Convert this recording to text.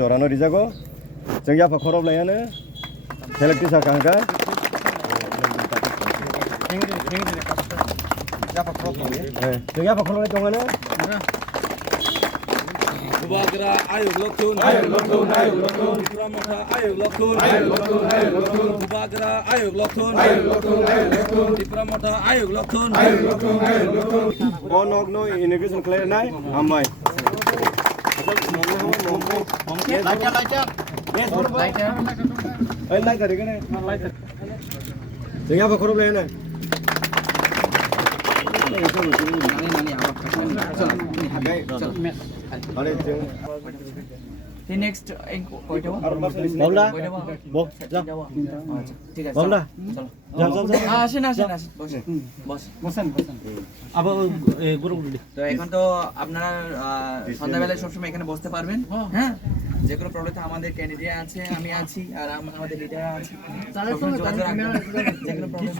जरानो रिजागो जों याफा खरब लायानो सेलेक्ट टिसा कांगा जों याफा खरब लाय दङानो Kubagra ayog lokun Pramata ayog lokun Kubagra ayog lokun Pramata ayog lokun Bonok no integration clear nai amai light करेगा ना लाइट जगह पर खरोब लेना अरे नेक्स्ट কয়টা বাবলা বল যা ঠিক আছে বাবলা যা যা যা আসেন বসেন আবার গ্রুপ তো এখন তো আপনারা সন্ধ্যাবেলায় সবসময় এখানে বসতে পারবেন হ্যাঁ যে কোনো প্রবলেমে আমাদের ক্যান্ডিডেট আছে আমি আছি আর আমাদের লিডার আছে যোগাযোগ রাখবেন যে কোনো প্রবলেম